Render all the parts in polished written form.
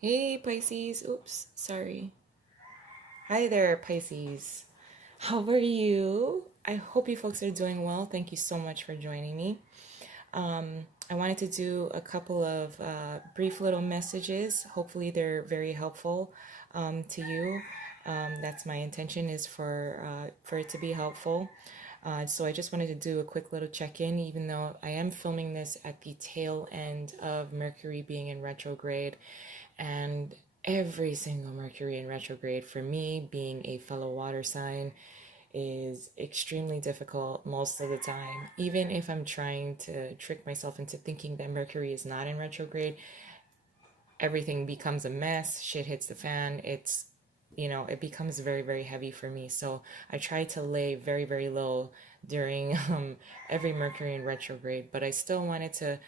Hey Pisces, oops, sorry. Hi there, Pisces. How are you? I hope you folks are doing well. Thank you so much for joining me. I wanted to do a couple of brief little messages. Hopefully, they're very helpful to you. That's my intention is for it to be helpful. So I just wanted to do a quick little check-in, even though I am filming this at the tail end of Mercury being in retrograde, and every single Mercury in retrograde for me, being a fellow water sign, is extremely difficult most of the time. Even if I'm trying to trick myself into thinking that Mercury is not in retrograde, everything becomes a mess, shit hits the fan. It becomes very, very heavy for me. So I try to lay very, very low during every Mercury in retrograde, but I still wanted to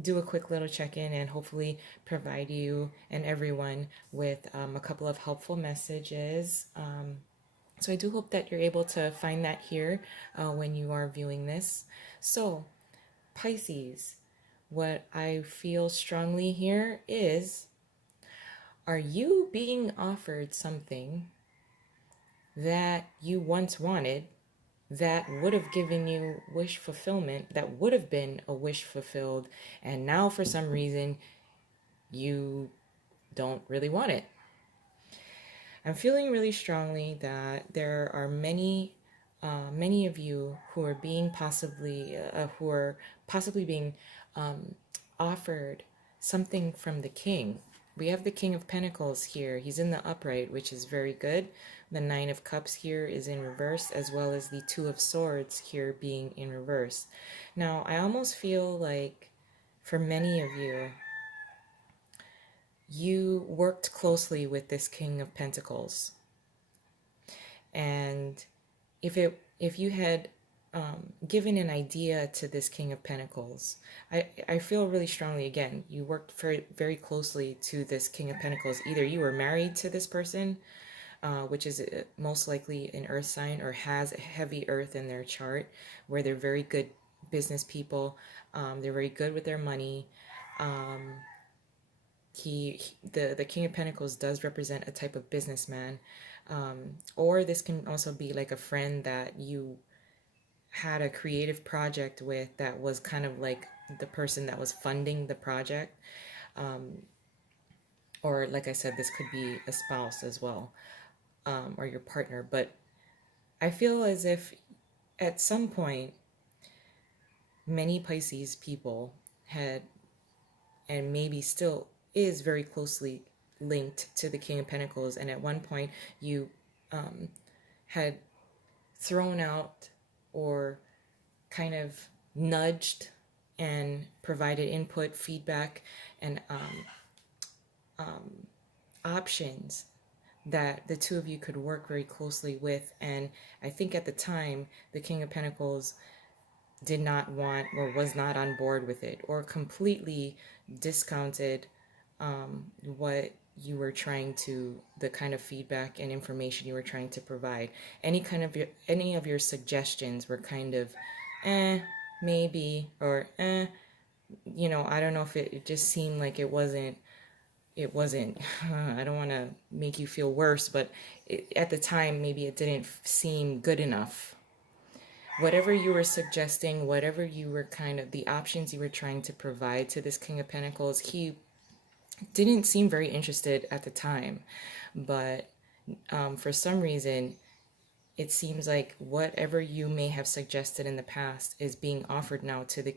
do a quick little check in and hopefully provide you and everyone with a couple of helpful messages. So I do hope that you're able to find that here when you are viewing this. So, Pisces, what I feel strongly here is, are you being offered something that you once wanted that would have given you wish fulfillment, that would have been a wish fulfilled, and now for some reason you don't really want it? I'm feeling really strongly that there are many of you who are possibly being offered something from the king. We have the King of Pentacles here. He's in the upright, which is very good. The Nine of Cups here is in reverse, as well as the Two of Swords here being in reverse. Now, I almost feel like for many of you, you worked closely with this King of Pentacles. And if you had given an idea to this King of Pentacles, I feel really strongly, again, you worked very closely to this King of Pentacles. Either you were married to this person, which is most likely an earth sign or has heavy earth in their chart, where they're very good business people. They're very good with their money. Um, the King of Pentacles does represent a type of businessman. Or this can also be like a friend that you had a creative project with that was kind of like the person that was funding the project. Or like I said, this could be a spouse as well, or your partner. But I feel as if at some point, many Pisces people had, and maybe still is, very closely linked to the King of Pentacles. And at one point, you had thrown out or kind of nudged and provided input, feedback, and options that the two of you could work very closely with. And I think at the time, the King of Pentacles did not want or was not on board with it, or completely discounted what you were trying to, the kind of feedback and information you were trying to provide. Any of your suggestions were kind of maybe, or I don't know, if it just seemed like it wasn't I don't want to make you feel worse, but at the time maybe it didn't seem good enough. Whatever you were suggesting, whatever you were kind of, the options you were trying to provide to this King of Pentacles, he didn't seem very interested at the time. But for some reason, it seems like whatever you may have suggested in the past is being offered now to the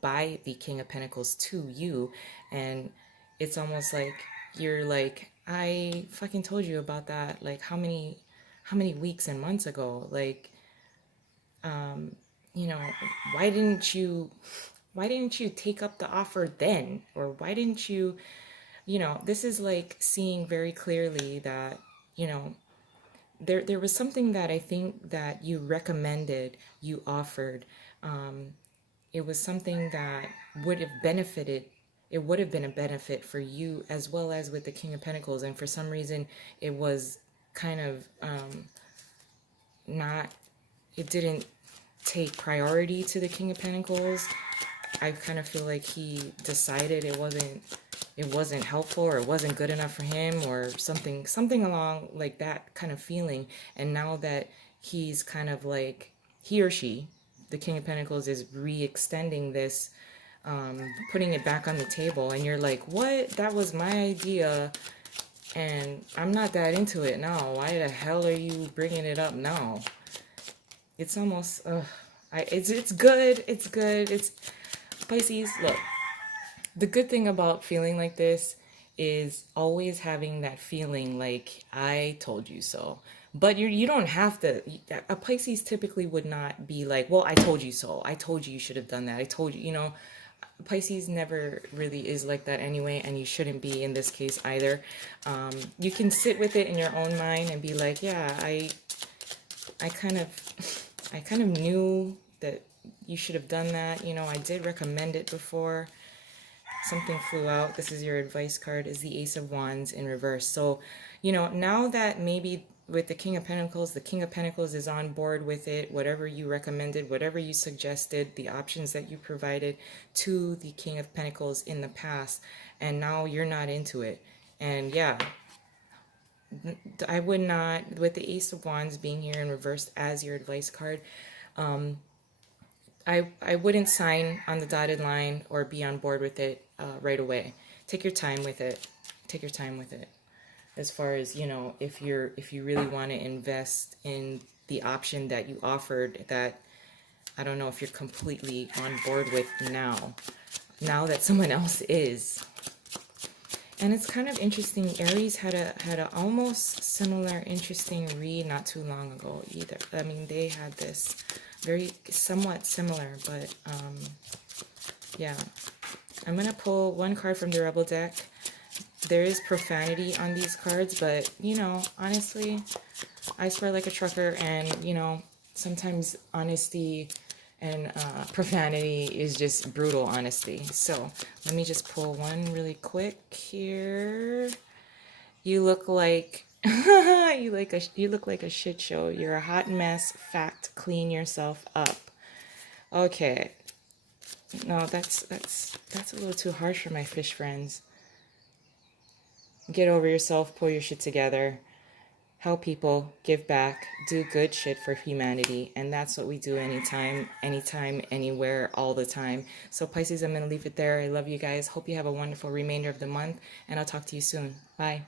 by the King of Pentacles to you. And it's almost like you're like, I fucking told you about that, like how many weeks and months ago. Like, you know, why didn't you take up the offer then? Or why didn't you, this is like seeing very clearly that, there was something that I think that you recommended, you offered. It was something that would have benefited, it would have been a benefit for you as well as with the King of Pentacles. And for some reason, it was kind of not, it didn't take priority to the King of Pentacles. I kind of feel like he decided it wasn't it wasn't helpful or it wasn't good enough for him or something along like that kind of feeling. And now that he's kind of like, he or she, the King of Pentacles, is re-extending this, putting it back on the table, and you're like, what? That was my idea, and I'm not that into it now. Why the hell are you bringing it up now? It's almost, it's good. It's good. It's Pisces. Look, the good thing about feeling like this is always having that feeling like I told you so. But you don't have to. A Pisces typically would not be like, well, I told you so. I told you you should have done that. I told you, you know. Pisces never really is like that anyway, and you shouldn't be in this case either. You can sit with it in your own mind and be like, yeah, I kind of, I kind of knew that you should have done that. You know, I did recommend it before. Something flew out. This is your advice card, is the Ace of Wands in reverse. So, you know, now that maybe with the King of Pentacles, the King of Pentacles is on board with it, whatever you recommended, whatever you suggested, the options that you provided to the King of Pentacles in the past, and now you're not into it. And yeah, I would not, with the Ace of Wands being here in reverse as your advice card, I wouldn't sign on the dotted line or be on board with it right away. Take your time with it. Take your time with it. As far as, you know, if you really want to invest in the option that you offered, that I don't know if you're completely on board with now that someone else is. And it's kind of interesting. Aries had a almost similar interesting read not too long ago either. I mean, they had this very somewhat similar, but yeah. I'm gonna pull one card from the Rebel deck. There is profanity on these cards, but you know, honestly, I swear like a trucker, and you know, sometimes honesty and profanity is just brutal honesty. So let me just pull one really quick here. You look like you look like a shit show. You're a hot mess. Fact, clean yourself up. Okay. No, that's a little too harsh for my fish friends. Get over yourself, pull your shit together. Help people, give back, do good shit for humanity, and that's what we do anytime, anywhere, all the time. So Pisces, I'm going to leave it there. I love you guys. Hope you have a wonderful remainder of the month, and I'll talk to you soon. Bye.